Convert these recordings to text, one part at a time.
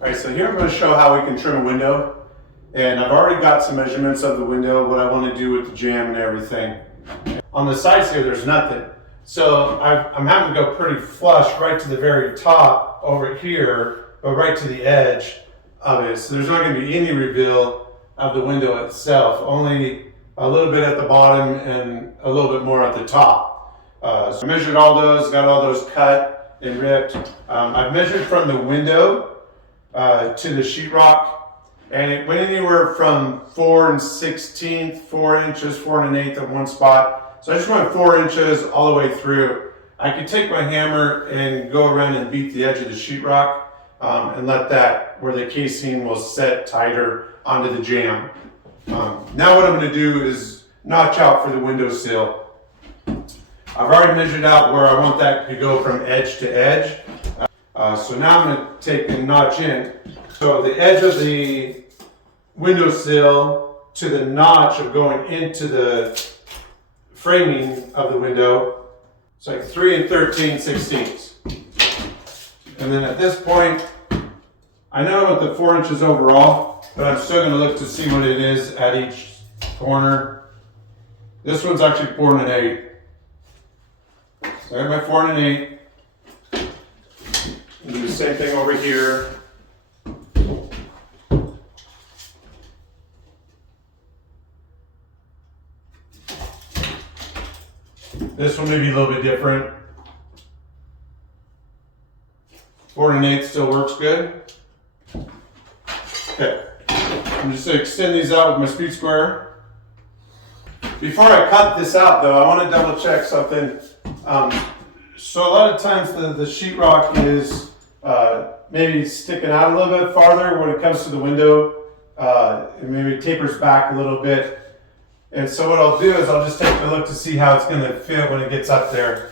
All right, so here I'm going to show how we can trim a window. And I've already got some measurements of the window, what I want to do with the jamb and everything. On the sides here, there's nothing. So I'm having to go pretty flush right to the very top over here, but right to the edge of it. So there's not going to be any reveal of the window itself, only a little bit at the bottom and a little bit more at the top. So I measured all those, got all those cut and ripped. I've measured from the window to the sheetrock, and it went anywhere from 4 1/16, 4 inches, 4 1/8 at one spot. So I just went 4 inches all the way through. I could take my hammer and go around and beat the edge of the sheetrock and let that, where the casing will set tighter onto the jamb. Now what I'm going to do is notch out for the windowsill. I've already measured out where I want that to go from edge to edge. So now I'm going to take and notch in. So the edge of the windowsill to the notch of going into the framing of the window, it's like 3 13/16. And then at this point, I know I'm at the 4 inches overall, but I'm still going to look to see what it is at each corner. This one's actually 4 1/8. So I have my 4 1/8. Do the same thing over here. This one may be a little bit different. 4 1/8 still works good. Okay, I'm just going to extend these out with my speed square. Before I cut this out though, I want to double check something. So a lot of times the sheetrock is maybe sticking out a little bit farther when it comes to the window. It maybe tapers back a little bit. And so what I'll do is I'll just take a look to see how it's going to fit when it gets up there.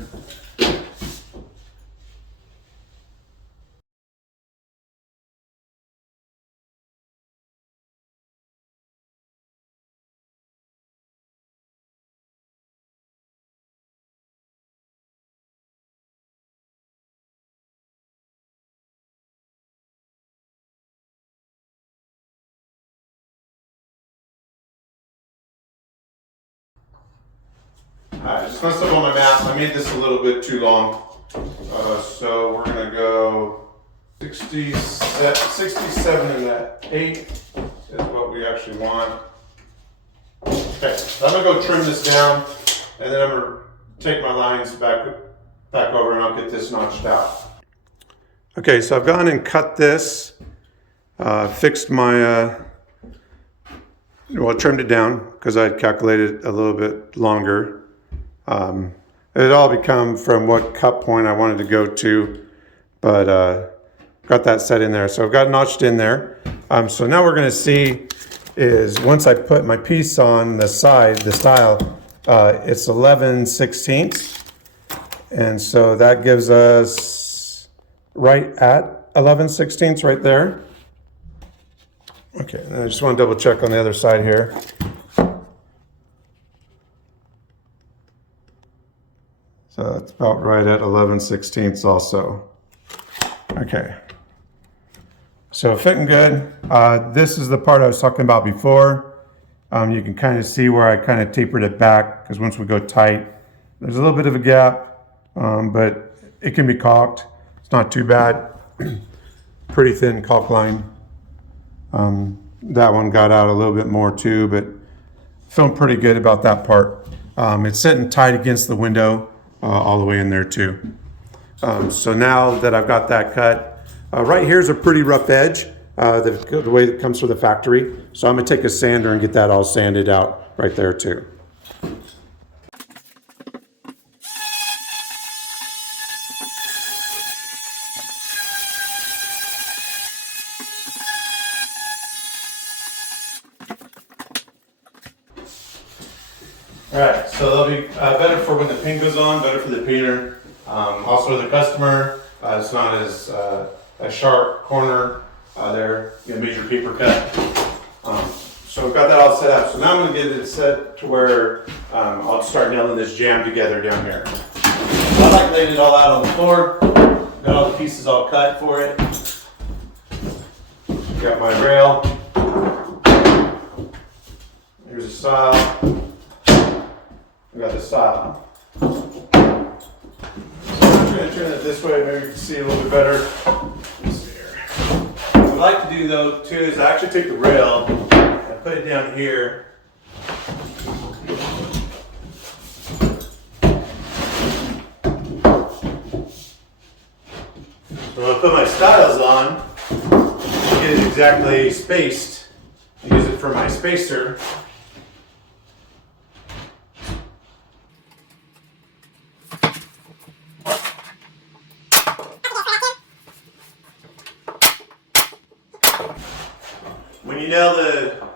I just messed up on my math. I made this a little bit too long. So we're going to go 67 and that 8 is what we actually want. Okay, so I'm going to go trim this down, and then I'm going to take my lines back over and I'll get this notched out. Okay, so I've gone and cut this, fixed my, trimmed it down because I had calculated a little bit longer. It had all become from what cut point I wanted to go to, but got that set in there. So I've got notched in there. So now we're going to see is once I put my piece on the side, the stile, it's 11/16. And so that gives us right at 11/16 right there. Okay, and I just want to double check on the other side here. So that's about right at 11/16 also. Okay. So fitting good. This is the part I was talking about before. You can kind of see where I kind of tapered it back because once we go tight, there's a little bit of a gap, but it can be caulked. It's not too bad. Pretty thin caulk line. That one got out a little bit more too, but feeling pretty good about that part. It's sitting tight against the window. All the way in there too. So now that I've got that cut, right here's a pretty rough edge, the way it comes from the factory. So I'm gonna take a sander and get that all sanded out right there too. All right, so they'll be better for when the paint goes on, better for the painter. Also the customer, it's not as a sharp corner there, you major paper cut. So we've got that all set up. So now I'm gonna get it set to where I'll start nailing this jamb together down here. So I like laid it all out on the floor, got all the pieces all cut for it. Got my rail. Here's a style. We got the style. So I'm going to turn it this way, maybe you can see a little bit better. Let's see here. What I like to do though too is I actually take the rail and put it down here. So when I put my styles on, get it exactly spaced. I use it for my spacer. When you nail the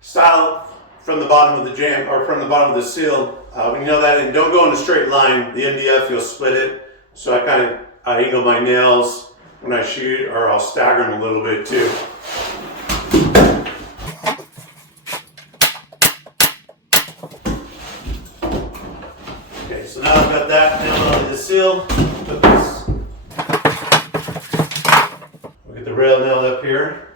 style from the bottom of the jam, or from the bottom of the seal, when you nail that in, don't go in a straight line. The MDF, you'll split it. So I angle my nails when I shoot, or I'll stagger them a little bit too. Okay, so now I've got that nailed onto the seal. Put this. We'll get the rail nailed up here.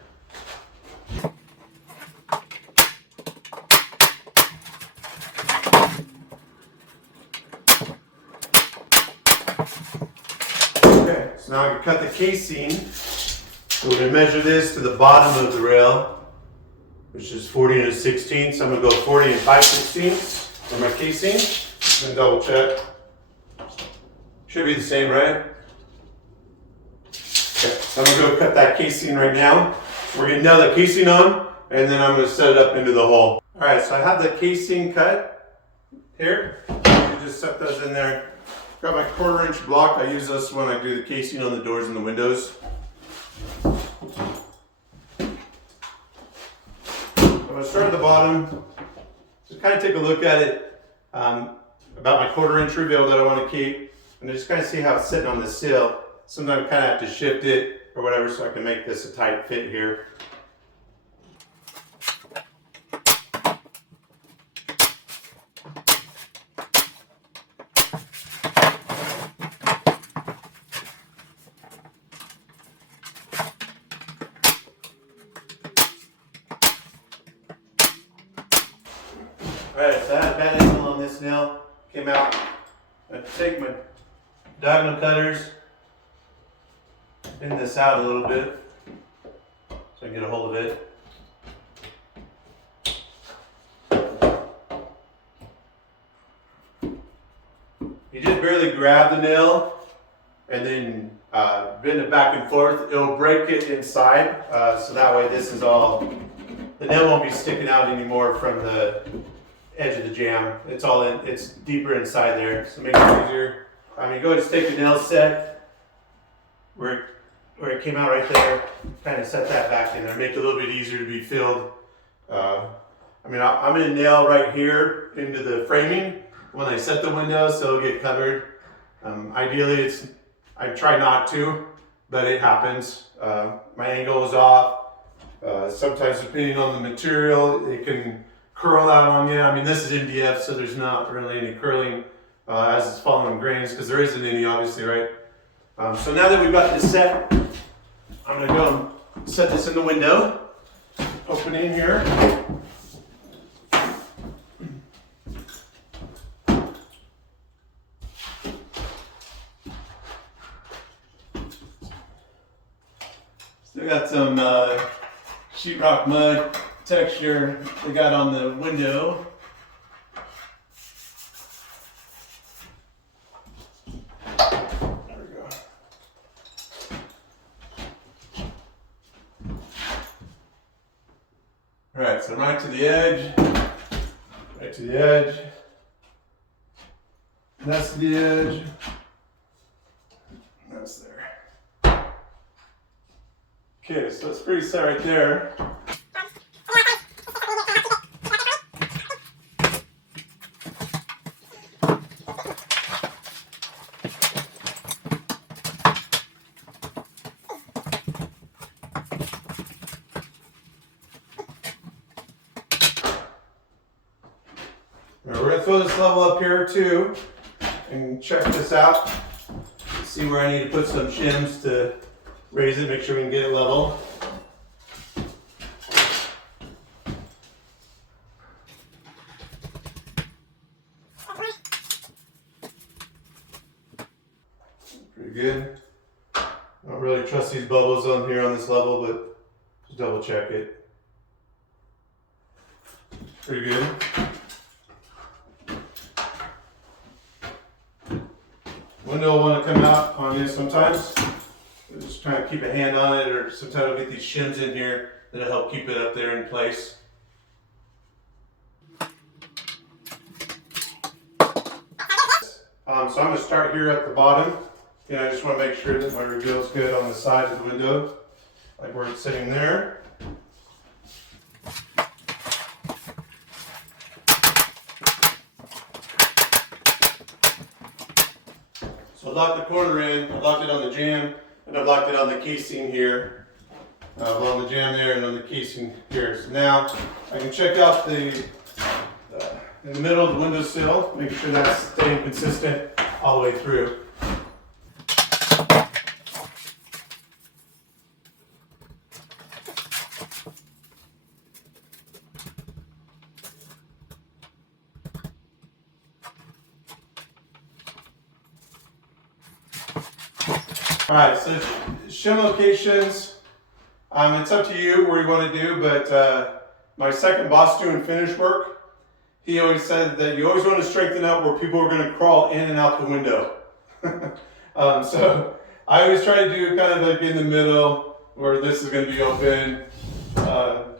Okay, so now I can cut the casing. So we're going to measure this to the bottom of the rail, which is 40 1/16. So I'm going to go 40 5/16 for my casing. Then double check. Should be the same, right? Okay, so I'm going to go cut that casing right now. We're going to nail the casing on, and then I'm going to set it up into the hole. Alright, so I have the casing cut here. You just set those in there. Got my 1/4 inch block. I use this when I do the casing on the doors and the windows. I'm going to start at the bottom. Just kind of take a look at it, about my 1/4 inch reveal that I want to keep, and just kind of see how it's sitting on the seal. Sometimes I kind of have to shift it or whatever so I can make this a tight fit here. Alright, so I had a bad angle on this nail, came out. I take my diagonal cutters, bend this out a little bit so I can get a hold of it. You just barely grab the nail and then bend it back and forth. It'll break it inside, so that way this is all, the nail won't be sticking out anymore from the edge of the jam. It's all in, it's deeper inside there, so it makes it easier. I mean, go ahead and stick the nail set where it came out right there, kind of set that back in there, make it a little bit easier to be filled. I mean, I'm going to nail right here into the framing when I set the window, so it'll get covered. Ideally, I try not to, but it happens. My angle is off. Sometimes, depending on the material, it can curl out on you. I mean, this is MDF, so there's not really any curling as it's following grains, because there isn't any, obviously, right? So now that we've got this set, I'm going to go and set this in the window. Open in here. Still got some sheetrock mud texture they got on the window. There we go. All right, so right to the edge, right to the edge, that's to the edge, that's there. Okay, so it's pretty set right there. Now we're going to throw this level up here too and check this out. See where I need to put some shims to raise it, make sure we can get it level. bubbles on here on this level, but just double check it. Pretty good. Window will want to come out on you sometimes. Just trying to keep a hand on it, or sometimes I'll get these shims in here that'll help keep it up there in place. So I'm going to start here at the bottom. I just want to make sure that my reveal is good on the side of the window, like where it's sitting there. So I locked the corner in, I locked it on the jamb, and I've locked it on the casing here. On the jamb there and on the casing here. So now I can check out the in the middle of the windowsill, make sure that's staying consistent all the way through. Alright, so shim locations, it's up to you where you want to do, but my second boss doing finish work, he always said that you always want to strengthen up where people are going to crawl in and out the window. So I always try to do kind of like in the middle where this is going to be open.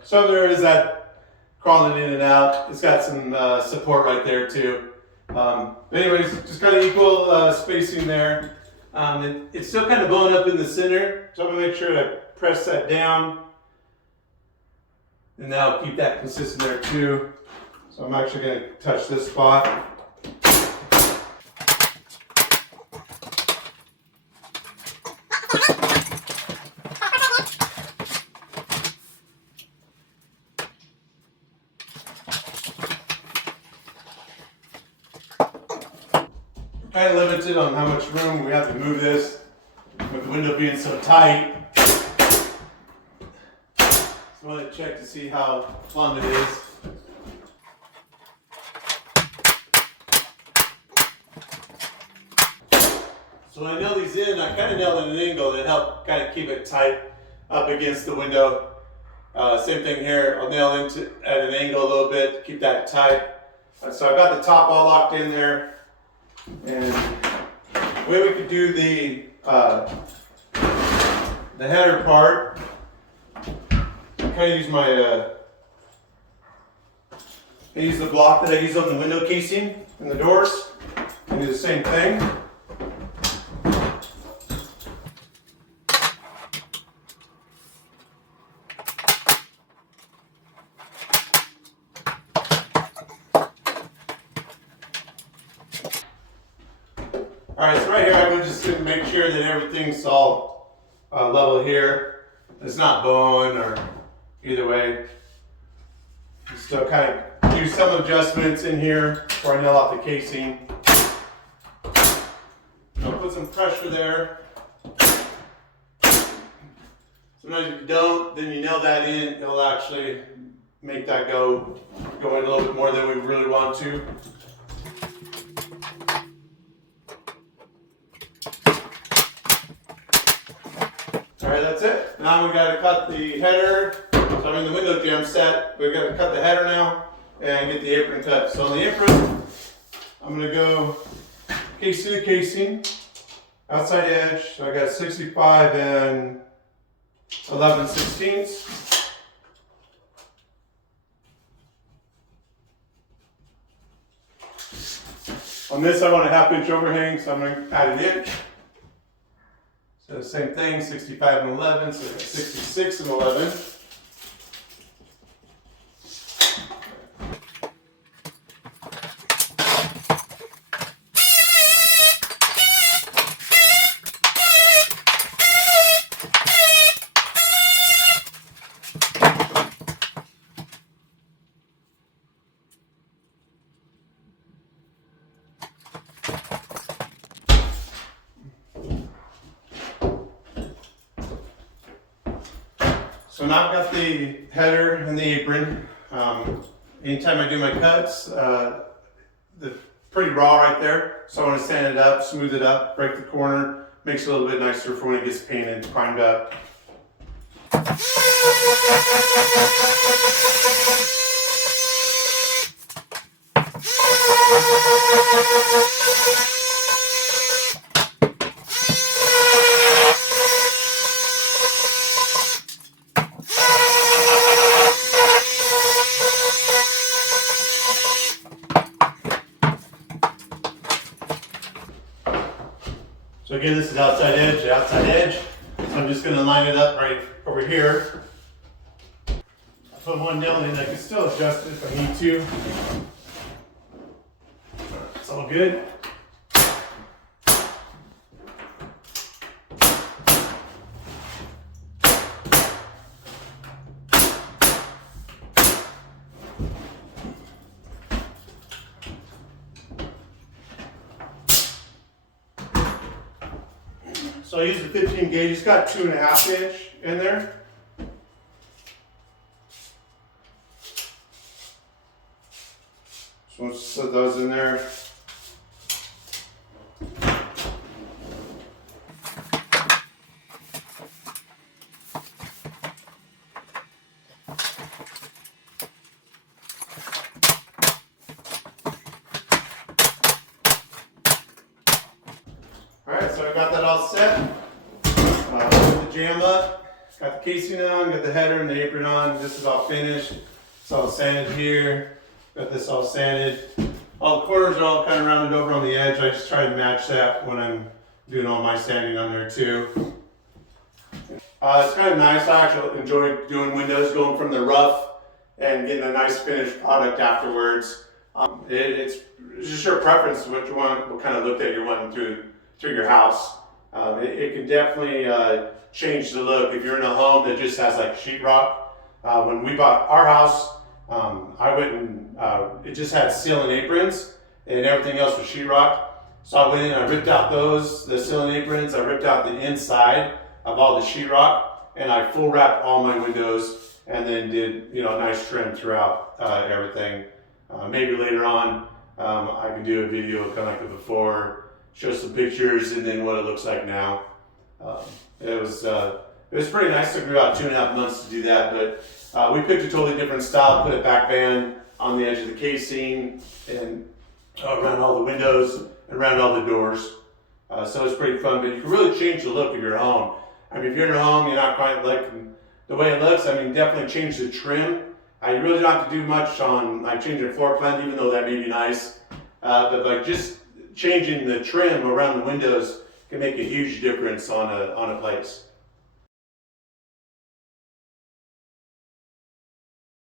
So there is that crawling in and out. It's got some support right there too. But anyways, just kind of equal spacing there. It's still kind of bowing up in the center, so I'm going to make sure I press that down. And that'll keep that consistent there too. So I'm actually going to touch this spot. Kind of limited on how much room we have to move this with the window being so tight. Just wanted to check to see how plumb it is. So when I nail these in, I kind of nail at an angle that help kind of keep it tight up against the window. Same thing here, I'll nail into at an angle a little bit to keep that tight. So I've got the top all locked in there. And the way we could do the header part, I kind of use my I use the block that I use on the window casing and the doors, and do the same thing. Alright, so right here I'm just going to make sure that everything's all level here. It's not bowing or either way. Still kind of do some adjustments in here before I nail out the casing. I'll put some pressure there. Sometimes if you don't, then you nail that in, it'll actually make that go in a little bit more than we really want to. Alright, that's it. Now we got to cut the header. So I'm in the window jamb set. We've got to cut the header now and get the apron cut. So on the apron, I'm going to go casing to casing, outside edge. So I got 65 and 11/16. On this I want a 1/2 inch overhang, so I'm going to add an inch. So same thing, 65 and 11, so 66 and 11. So now I've got the header and the apron. Anytime I do my cuts, they're pretty raw right there. So I want to sand it up, smooth it up, break the corner, makes it a little bit nicer for when it gets painted, primed up. So again, this is outside edge to outside edge. So I'm just going to line it up right over here. I put one nail in, I can still adjust it if I need to. It's all good. So I used the 15 gauge. It's got 2.5 inch in there. So let's set those in there. Alright, so I got that all set. Put the jam up. Got the casing on, got the header and the apron on. This is all finished. It's all sanded here. Got this all sanded. All the corners are all kind of rounded over on the edge. I just try to match that when I'm doing all my sanding on there too. It's kind of nice. I actually enjoy doing windows, going from the rough and getting a nice finished product afterwards. It's just your preference what you want, what kind of look that you're wanting through your house. It can definitely change the look. If you're in a home that just has like sheetrock, when we bought our house, I went and it just had ceiling aprons and everything else was sheetrock. So I went in and I ripped out the ceiling aprons. I ripped out the inside of all the sheetrock and I full wrapped all my windows and then did a nice trim throughout everything. Maybe later on I can do a video kind of like the before, show some pictures and then what it looks like now. It was pretty nice. It took me about 2.5 months to do that, but we picked a totally different style, put a back band on the edge of the casing and around all the windows and around all the doors. So it's pretty fun, but you can really change the look of your home. I mean, if you're in your home, you're not quite liking the way it looks, I mean, definitely change the trim. You really don't have to do much on like changing floor plan, even though that may be nice. But like just changing the trim around the windows can make a huge difference on a place.